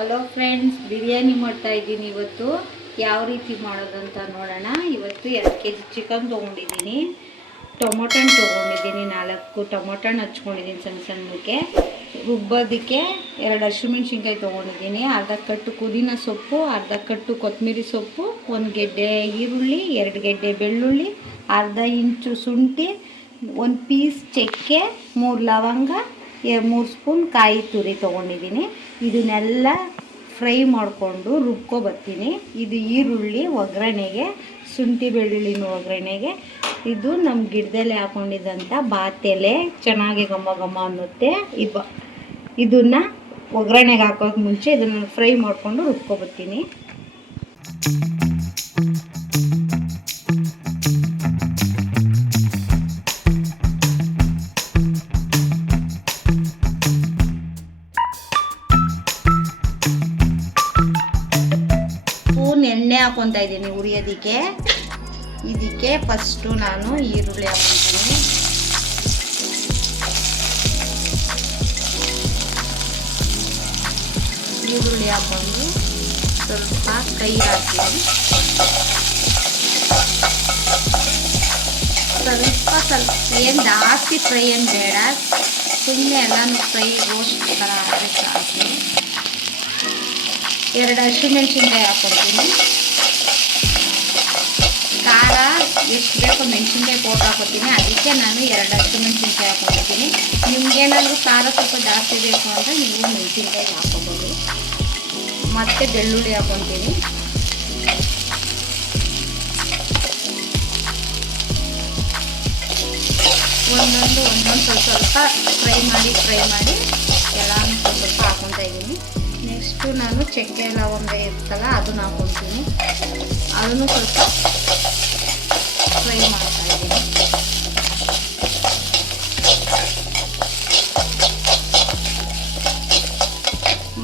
Hello friends, biryani ಮಾಡ್ತಾ ಇದ್ದೀನಿ. ಇವತ್ತು ಯಾವ ರೀತಿ ಮಾಡೋದಂತ ನೋಡೋಣ. ಇವತ್ತು 2 kg ಚಿಕನ್ ತೊಗೊಂಡಿದ್ದೀನಿ. ಟೊಮೊಟೊ ತೊಗೊಂಡಿದ್ದೀನಿ, 4 ಟೊಮೊಟೊ ಹಚ್ಕೊಂಡಿದ್ದೀನಿ ಸಣ್ಣ ಸಣ್ಣಕ್ಕೆ. ರುಬ್ಬೋದಕ್ಕೆ 2 ಹಸಿಮೆಣ್ಸಿನ್ಕಾಯಿ ತೊಗೊಂಡಿದ್ದೀನಿ, ಅರ್ಧ ಕಟ್ಟು ಪುದೀನ ಸೊಪ್ಪು, ಅರ್ಧ ಕಟ್ಟು ಕೊತ್ತಂಬರಿ ಸೊಪ್ಪು, 1 ಗೆಡ್ಡೆ ಈರುಳ್ಳಿ, 2 ಗೆಡ್ಡೆ ಬೆಳ್ಳುಳ್ಳಿ, ಅರ್ಧ ಇಂಚು ಶುಂಠಿ, 1 ಪೀಸ್ ಚಕ್ಕೆ, 3 ಲವಂಗ, 3 ಸ್ಪೂನ್ ಕಾಯಿ ತುರಿ ತೊಗೊಂಡಿದ್ದೀನಿ. ಇದನ್ನೆಲ್ಲ ಫ್ರೈ ಮಾಡಿಕೊಂಡು ರುಬ್ಕೊಬರ್ತೀನಿ. ಇದು ಈರುಳ್ಳಿ ಒಗ್ಗರಣೆಗೆ, ಶುಂಠಿ ಬೆಳ್ಳುಳ್ಳಿನ ಒಗ್ಗರಣೆಗೆ. ಇದು ನಮ್ಮ ಗಿಡದಲ್ಲೇ ಹಾಕ್ಕೊಂಡಿದ್ದಂಥ ಬಾತೆಲೆ, ಚೆನ್ನಾಗಿ ಘಮ ಘಮ ಅನ್ನುತ್ತೆ. ಇದನ್ನು ಒಗ್ಗರಣೆಗೆ ಹಾಕೋಕ್ಕೆ ಮುಂಚೆ ಇದನ್ನು ಫ್ರೈ ಮಾಡಿಕೊಂಡು ರುಬ್ಕೊಬರ್ತೀನಿ. ಎಣ್ಣೆ ಹಾಕೊತಾ ಇದ್ದೀನಿ ಉರಿಯೋದಕ್ಕೆ. ಇದಕ್ಕೆ ಫಸ್ಟು ನಾನು ಈರುಳ್ಳಿ ಹಾಕೊತೀನಿ. ಈರುಳ್ಳಿ ಹಾಕೊಂಡು ಸ್ವಲ್ಪ ಕೈ ಹಾಕ್ತೀನಿ. ಸ್ವಲ್ಪ ಏನು ಜಾಸ್ತಿ ಫ್ರೈ ಏನು ಬೇಡ, ಸುಮ್ಮನೆ ಎಲ್ಲನೂ ಫ್ರೈ ರೋಸ್ಟ್ ಥರ ಆದರೆ ಸಾಕು. 2 ಹಸಿಮೆಣ್ಸಿನ್ಕಾಯಿ ಹಾಕ್ಕೊತೀನಿ. ಖಾರ ಎಷ್ಟು ಬೇಕೋ ಮೆಣಸಿನ್ಕಾಯಿ ಪೌಡ್ರ್ ಹಾಕ್ಕೊತೀನಿ, ಅದಕ್ಕೆ ನಾನು 2 ಹಸಿಮೆಣ್ಸಿನ್ಕಾಯಿ ಹಾಕ್ಕೊತೀನಿ. ನಿಮ್ಗೇನಾದರೂ ಖಾರ ಸ್ವಲ್ಪ ಜಾಸ್ತಿ ಬೇಕು ಅಂದರೆ ನೀವು ಮೆಣಸಿನ್ಕಾಯಿ ಹಾಕ್ಕೊಬೋದು. ಮತ್ತು ಬೆಳ್ಳುಳ್ಳಿ ಹಾಕ್ಕೊತೀನಿ. ಒಂದೊಂದು ಸ್ವಲ್ಪ ಫ್ರೈ ಮಾಡಿ ಎಲ್ಲನೂ ಸ್ವಲ್ಪ ಹಾಕ್ಕೊತಾ ಇದ್ದೀನಿ. ನೆಕ್ಸ್ಟು ನಾನು ಚಕ್ಕೆ ಲವಂಗ ಇರ್ತಲ್ಲ ಅದನ್ನು ಹಾಕ್ಕೊತೀನಿ. ಅದನ್ನು ಸ್ವಲ್ಪ ಫ್ರೈ ಮಾಡ್ತಾಯಿದ್ದೀನಿ.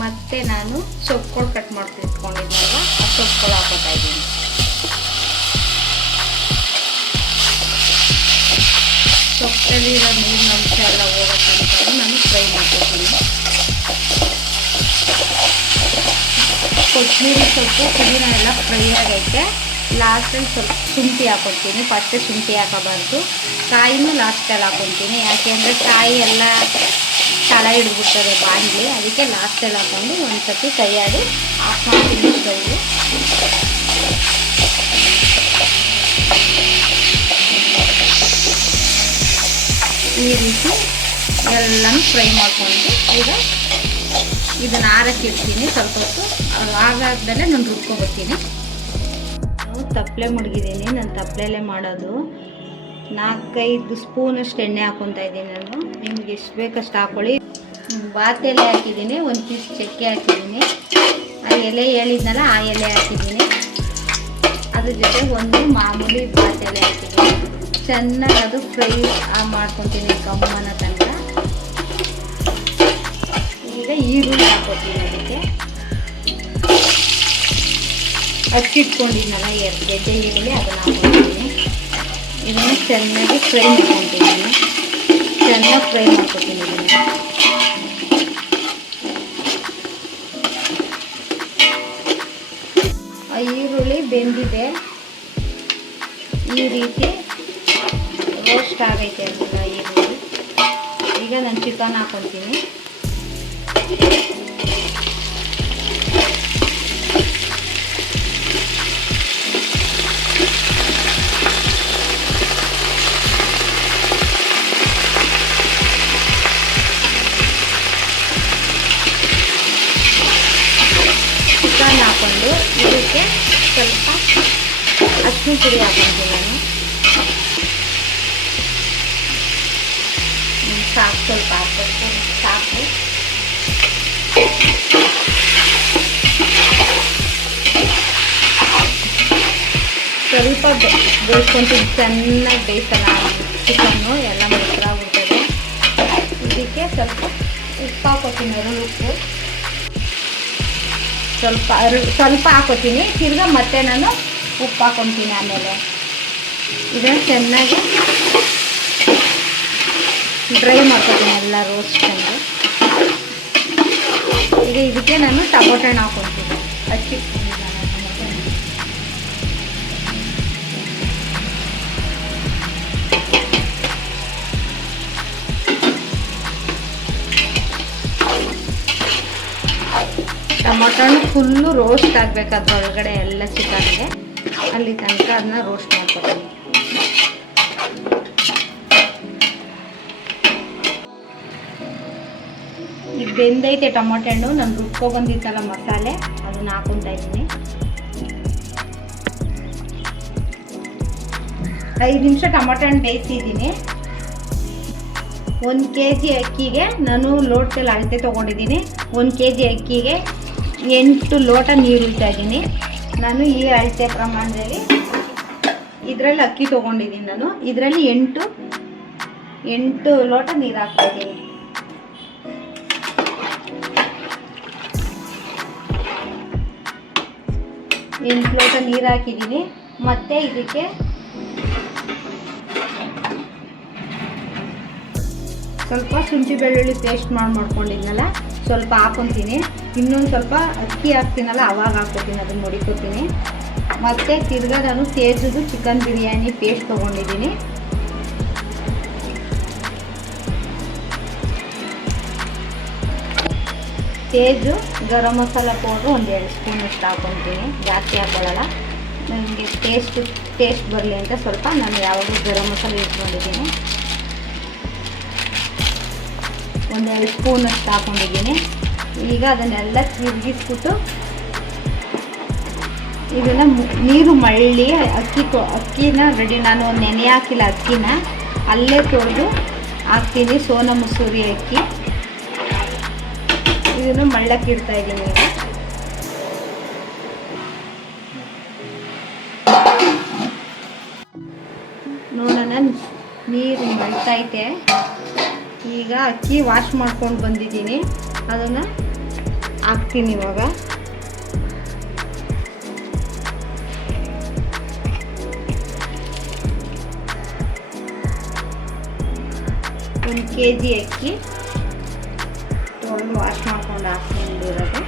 ಮತ್ತು ನಾನು ಸೊಪ್ಪುಗಳು ಕಟ್ ಮಾಡ್ಕೊಂಡು ಇಟ್ಕೊಂಡಿದ್ನಲ್ಲ, ಆ ಸೊಪ್ಪುಗಳು ಹಾಕೋತಾ ಇದ್ದೀನಿ. ಸೊಪ್ಪಲ್ಲಿರೋ ನೀರಿನ ಅಂಶ ಎಲ್ಲ ಹೋಗೋಕ್ಕಂತ ನಾನು ಫ್ರೈ ಮಾಡ್ಕೊತೀನಿ. ಕೊತ್ತಂಬರಿ ಸೊಪ್ಪು ಪುದೀನ ಎಲ್ಲ ಫ್ರೈ ಆಗೈತೆ. ಲಾಸ್ಟಲ್ಲಿ ಸ್ವಲ್ಪ ಶುಂಠಿ ಹಾಕ್ಕೊತೀನಿ. ಫಸ್ಟೇ ಶುಂಠಿ ಹಾಕೋಬಾರ್ದು, ಕಾಯಿನೂ ಲಾಸ್ಟಲ್ಲಿ ಹಾಕ್ಕೊತೀನಿ. ಯಾಕೆಂದರೆ ಕಾಯಿ ಎಲ್ಲ ತಳ ಹಿಡಿದ್ಬಿಡ್ತದೆ ಬಾಣಲಿ, ಅದಕ್ಕೆ ಲಾಸ್ಟಲ್ಲಿ ಹಾಕ್ಕೊಂಡು ಒಂದು ಸರ್ತಿ ಕೈಯಾಡಿ ಆಫ್ ಮಾಡ್ತೀನಿ ಸ್ಟೌವು. ಈ ರೀತಿ ಎಲ್ಲನೂ ಫ್ರೈ ಮಾಡಿಕೊಂಡು ಈಗ ಇದನ್ನು ಆರಕ್ಕೆ ಇಡ್ತೀನಿ ಸ್ವಲ್ಪ ಹೊತ್ತು. ಆಗಾದ್ಮೇಲೆ ನಾನು ರುಬ್ಕೊಬರ್ತೀನಿ. ನಾನು ತಪ್ಪಲೆ ಮಡಗಿದ್ದೀನಿ, ನಾನು ತಪ್ಪಲೆಲ್ಲೇ ಮಾಡೋದು. 4-5 ಸ್ಪೂನಷ್ಟು ಎಣ್ಣೆ ಹಾಕ್ಕೊತಾ ಇದ್ದೀನಿ ನಾನು. ನಿಮ್ಗೆ ಎಷ್ಟು ಬೇಕಷ್ಟು ಹಾಕ್ಕೊಳ್ಳಿ. ಬಾತೆಲೆ ಹಾಕಿದ್ದೀನಿ, 1 ಪೀಸ್ ಚಕ್ಕೆ ಹಾಕಿದ್ದೀನಿ, ಆ ಎಲೆ ಹೇಳಿದ್ನಲ್ಲ ಆ ಎಲೆ ಹಾಕಿದ್ದೀನಿ. ಅದ್ರ ಜೊತೆ ಒಂದು ಮಾಮೂಲಿ ಬಾತೆಲೆ ಹಾಕಿದ್ದೀನಿ. ಚೆನ್ನಾಗಿ ಅದು ಫ್ರೈ ಮಾಡ್ಕೊತೀನಿ ಕಮ್ಮನ ತನಕ. ಈಗ ಈರುಳ್ಳಿ ಹಾಕೋತೀನಿ. ಅದಕ್ಕೆ ಹಚ್ಚಿಟ್ಕೊಂಡಿದ್ನಲ್ಲ 2 ಗೆಡ್ಡೆ ಈರುಳ್ಳಿ ಅದನ್ನು ಹಾಕ್ಕೊತೀನಿ. ಇದನ್ನು ಚೆನ್ನಾಗಿ ಫ್ರೈ ಮಾಡ್ಕೊತೀನಿ. ಚೆನ್ನಾಗಿ ಫ್ರೈ ಮಾಡ್ಕೊತೀನಿ. ಇದನ್ನು ಆ ಈರುಳ್ಳಿ ಬೆಂದಿದೆ, ಈ ರೀತಿ ರೋಸ್ಟ್ ಆಗೈತೆ ಅದನ್ನ ಈರುಳ್ಳಿ. ಈಗ ನಾನು ಚಿಕನ್ ಹಾಕ್ಕೊತೀನಿ. ಚಿಕನ್ ಹಾಕ್ಕೊಂಡು ಇದಕ್ಕೆ ಸ್ವಲ್ಪ ಅಕ್ಕಿ ಪುಡಿ ಹಾಕ್ಕೊತೀನಿ ನಾನು. ಸಾಕು, ಸ್ವಲ್ಪ ಹಾಕ್ಬೇಕು, ಸಾಕು. ಸ್ವಲ್ಪ ಬೇಯಿಸ್ಕೊಂತೀನಿ. ಚೆನ್ನಾಗಿ ಬೇಯಿಸಲ್ಲ ಚಿಕನ್ನು, ಎಲ್ಲ ಮೆತ್ತಗಾಗ್ಬಿಡ್ತದೆ. ಇದಕ್ಕೆ ಸ್ವಲ್ಪ ಉಪ್ಪು ಹಾಕೋತೀನಿ, ಉಪ್ಪು ಸ್ವಲ್ಪ ಹಾಕೋತೀನಿ. ತಿರ್ಗಾ ಮತ್ತೆ ನಾನು ಉಪ್ಪು ಹಾಕೊತೀನಿ. ಆಮೇಲೆ ಇದನ್ನು ಚೆನ್ನಾಗಿ ಡ್ರೈ ಮಾಡ್ಕೊತೀನಿ ಎಲ್ಲ ರೋಸ್ಟ್. ಈಗ ಇದಕ್ಕೆ ನಾನು ಟೊಮೊಟೊ ಹಣ್ಣು ಹಾಕ್ಕೊತೀನಿ. ಅಕ್ಕಿ ಟೊಮೊಟೊ ಹಣ್ಣು ಫುಲ್ಲು ರೋಸ್ಟ್ ಆಗಬೇಕು, ಅದ್ರೊಳಗಡೆ ಎಲ್ಲ ಚಿಕನ್ಗೆ ಅಲ್ಲಿ ತನಕ ಅದನ್ನ ರೋಸ್ಟ್ ಮಾಡ್ಕೊತೀನಿ. ಈಗ ಬೆಂದೈತೆ ಟೊಮೊಟೊ ಹಣ್ಣು, ನಾನು ರುಬ್ಕೊಬಂದಿತ್ತಲ್ಲ ಮಸಾಲೆ ಅದನ್ನ ಹಾಕೊತಾ ಇದ್ದೀನಿ. 5 ನಿಮಿಷ ಟೊಮೊಟೊ ಹಣ್ಣು ಬೇಯಿಸಿದ್ದೀನಿ. 1 kg ಅಕ್ಕಿಗೆ ನಾನು ಲೋಟದಲ್ಲಿ ಅಳತೆ ತೊಗೊಂಡಿದ್ದೀನಿ. 1 kg ಅಕ್ಕಿಗೆ 8 ಲೋಟ ನೀರು ಇಡ್ತಾ ಇದ್ದೀನಿ. ನಾನು ಈ ಅಳತೆ ಪ್ರಮಾಣದಲ್ಲಿ ಇದರಲ್ಲಿ ಅಕ್ಕಿ ತೊಗೊಂಡಿದ್ದೀನಿ. ನಾನು ಇದರಲ್ಲಿ 8 ಲೋಟ ನೀರು ಹಾಕ್ತಾಯಿದ್ದೀನಿ. 8 ಲೋಟ ನೀರು ಹಾಕಿದ್ದೀನಿ. ಮತ್ತು ಇದಕ್ಕೆ ಸ್ವಲ್ಪ ಶುಂಠಿ ಬೆಳ್ಳುಳ್ಳಿ ಪೇಸ್ಟ್ ಮಾಡ್ಕೊಂಡಿದ್ನಲ್ಲ ಸ್ವಲ್ಪ ಹಾಕ್ಕೊತೀನಿ. ಇನ್ನೊಂದು ಸ್ವಲ್ಪ ಅಕ್ಕಿ ಹಾಕ್ತೀನಲ್ಲ ಅವಾಗ ಹಾಕ್ಕೊತೀನಿ, ಅದನ್ನು ಮಡಿಕೋತೀನಿ. ಮತ್ತು ತಿರ್ಗಾ ನಾನು ತೇಜದು ಚಿಕನ್ ಬಿರಿಯಾನಿ ಪೇಸ್ಟ್ ತೊಗೊಂಡಿದ್ದೀನಿ. ತೇಜು ಗರಂ ಮಸಾಲ ಪೌಡ್ರು 1-2 ಸ್ಪೂನಷ್ಟು ಹಾಕ್ಕೊತೀನಿ, ಜಾಸ್ತಿ ಹಾಕೊಳ್ಳಲ್ಲ. ನನಗೆ ಟೇಸ್ಟ್ ಬರಲಿ ಅಂತ ಸ್ವಲ್ಪ ನಾನು ಯಾವಾಗಲೂ ಗರಂ ಮಸಾಲ ಯೂಸ್ ಮಾಡಿದ್ದೀನಿ. 1-2 ಸ್ಪೂನಷ್ಟು ಹಾಕ್ಕೊಂಡಿದ್ದೀನಿ. ಈಗ ಅದನ್ನೆಲ್ಲ ತಿರುಗಿಸ್ಬಿಟ್ಟು ಇದನ್ನು ನೀರು ಮಳ್ಳಿ ಅಕ್ಕಿನ ರೆಡಿ, ನಾನು ನೆನೆ ಹಾಕಿಲ್ಲ ಅಕ್ಕಿನ, ಅಲ್ಲೇ ತೊಳೆದು ಹಾಕ್ತೀನಿ. ಸೋನಾ ಮಸೂರಿ ಅಕ್ಕಿ ಇದನ್ನು ಮಳ್ಳಕ್ಕೆ ಇಡ್ತಾ ಇದ್ದೀನಿ. ಈಗ ನೋಡೋಣ, ನೀರು ಮಳ್ತೈತೆ. ಈಗ ಅಕ್ಕಿ ವಾಶ್ ಮಾಡ್ಕೊಂಡು ಬಂದಿದ್ದೀನಿ, ಅದನ್ನು ಹಾಕ್ತೀನಿ. ಇವಾಗ 1 kg ಅಕ್ಕಿ ತೊಳೆದು ವಾಶ್ ಮಾಡ್ಕೊಂಡು ಹಾಕ್ಕೊಂಡಿರೋದು.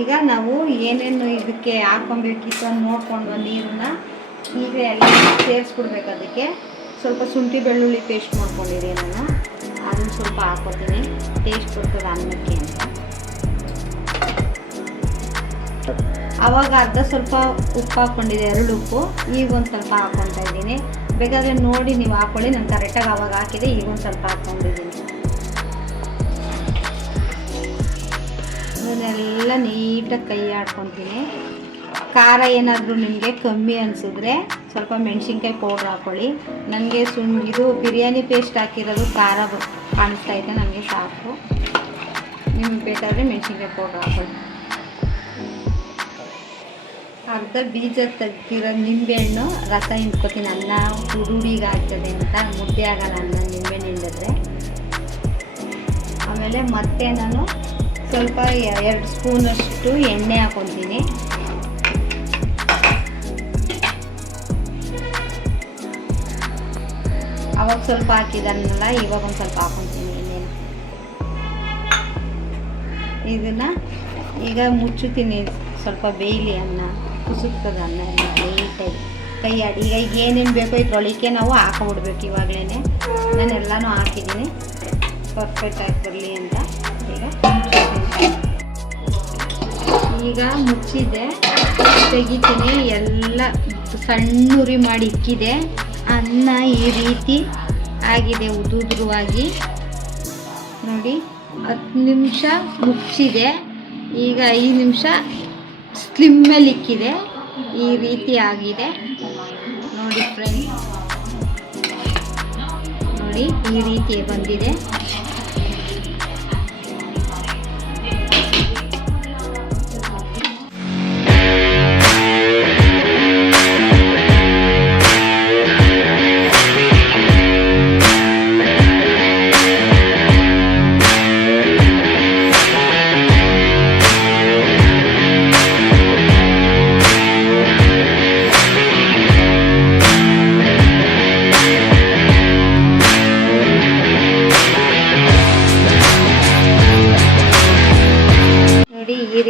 ಈಗ ನಾವು ಏನೇನು ಇದಕ್ಕೆ ಹಾಕ್ಕೊಬೇಕಿತ್ತು ಅಂತ ನೋಡ್ಕೊಂಡು ನೀರನ್ನ ಈಗ ಎಲ್ಲ ಸೇರಿಸ್ಬಿಡ್ಬೇಕು. ಅದಕ್ಕೆ ಸ್ವಲ್ಪ ಶುಂಠಿ ಬೆಳ್ಳುಳ್ಳಿ ಪೇಸ್ಟ್ ಮಾಡ್ಕೊಂಡಿದ್ದೀನಿ ನಾನು, ಅದನ್ನು ಸ್ವಲ್ಪ ಹಾಕ್ಕೊತೀನಿ, ಟೇಸ್ಟ್ ಬರ್ತದೆ ಅನ್ನಕ್ಕೆ ಅಂತ. ಆವಾಗ ಅರ್ಧ ಸ್ವಲ್ಪ ಉಪ್ಪು ಹಾಕ್ಕೊಂಡಿದ್ದೆ, 2 ಉಪ್ಪು. ಈಗ ಒಂದು ಸ್ವಲ್ಪ ಹಾಕ್ಕೊತಾ ಇದ್ದೀನಿ. ಬೇಕಾದರೆ ನೋಡಿ ನೀವು ಹಾಕ್ಕೊಳ್ಳಿ, ನಾನು ಕರೆಕ್ಟಾಗಿ ಆವಾಗ ಹಾಕಿದೆ. ಈಗ ಒಂದು ಸ್ವಲ್ಪ ಹಾಕ್ಕೊಂಡಿದ್ದೀನಿ. ಅದನ್ನೆಲ್ಲ ನೀಟಾಗಿ ಕೈ ಆಡ್ಕೊತೀನಿ. ಖಾರ ಏನಾದರೂ ನಿಮಗೆ ಕಮ್ಮಿ ಅನಿಸಿದ್ರೆ ಸ್ವಲ್ಪ ಮೆಣಸಿನ್ಕಾಯಿ ಪೌಡ್ರ್ ಹಾಕ್ಕೊಳ್ಳಿ. ನನಗೆ ಇದು ಬಿರಿಯಾನಿ ಪೇಸ್ಟ್ ಹಾಕಿರೋದು ಖಾರ ಕಾಣಿಸ್ತಾ ಇದೆ, ನನಗೆ ಸಾಕು. ನಿಮ್ಗೆ ಬೇಕಾದರೆ ಮೆಣಸಿನ್ಕಾಯಿ ಪೌಡ್ರ್ ಹಾಕ್ಕೊಳ್ಳಿ. ಅರ್ಧ ಬೀಜ ತೆಗ್ದಿರೋ ನಿಂಬೆಹಣ್ಣು ರಸ ಹಿಂಡ್ಕೊತೀನಿ, ಅನ್ನ ಹುಡುಡಿಗೆ ಆಗ್ತದೆ ಅಂತ, ಮುದ್ದೆ ಆಗೋಲ್ಲ ಅನ್ನ ನಿಂಬೆಹಣ್ಣು ಹಿಂಡಿದ್ರೆ. ಆಮೇಲೆ ಮತ್ತೆ ನಾನು ಸ್ವಲ್ಪ 2 ಸ್ಪೂನಷ್ಟು ಎಣ್ಣೆ ಹಾಕ್ಕೊತೀನಿ. ಅವಾಗ ಸ್ವಲ್ಪ ಹಾಕಿದನ್ನಲ್ಲ, ಇವಾಗ ಒಂದು ಸ್ವಲ್ಪ ಹಾಕ್ಕೊತೀನಿ ಎಣ್ಣೆನ. ಇದನ್ನು ಈಗ ಮುಚ್ಚುತ್ತೀನಿ, ಸ್ವಲ್ಪ ಬೇಯಲಿ ಅನ್ನ, ಕುಸುಕ್ತದ ಅನ್ನ ಎಲ್ಲ ನೀಟಾಗಿ ಕೈ ಆಡಿ. ಈಗ ಏನೇನು ಬೇಕೋ ಇದ್ರೊಳಕ್ಕೆ ನಾವು ಹಾಕೊಂಡ್ಬಿಡ್ಬೇಕು. ಇವಾಗಲೇ ನಾನೆಲ್ಲನೂ ಹಾಕಿದ್ದೀನಿ, ಪರ್ಫೆಕ್ಟಾಗಿ ಬರಲಿ ಅಂತ. ಈಗ ಮುಚ್ಚಿದೆ, ತೆಗಿತೀನಿ. ಎಲ್ಲ ಸಣ್ಣ ಉರಿ ಮಾಡಿ ಇಕ್ಕಿದೆ. ಅನ್ನ ಈ ರೀತಿ ಆಗಿದೆ, ಉದುರುವಾಗಿ ನೋಡಿ. 10 ನಿಮಿಷ ಮುಚ್ಚಿದೆ. ಈಗ 5 ನಿಮಿಷ ಸ್ಲಿಮ್ಮಲ್ಲಿ ಇಕ್ಕಿದೆ, ಈ ರೀತಿ ಆಗಿದೆ ನೋಡಿ ಫ್ರೆಂಡ್ಸ್. ನೋಡಿ ಈ ರೀತಿ ಬಂದಿದೆ.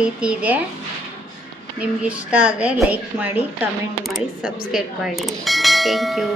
ರೀತಿ ಇದೆ. ನಿಮ್ಗೆ ಇಷ್ಟ ಆದರೆ ಲೈಕ್ ಮಾಡಿ, ಕಮೆಂಟ್ ಮಾಡಿ, ಸಬ್ಸ್ಕ್ರೈಬ್ ಮಾಡಿ. Thank you.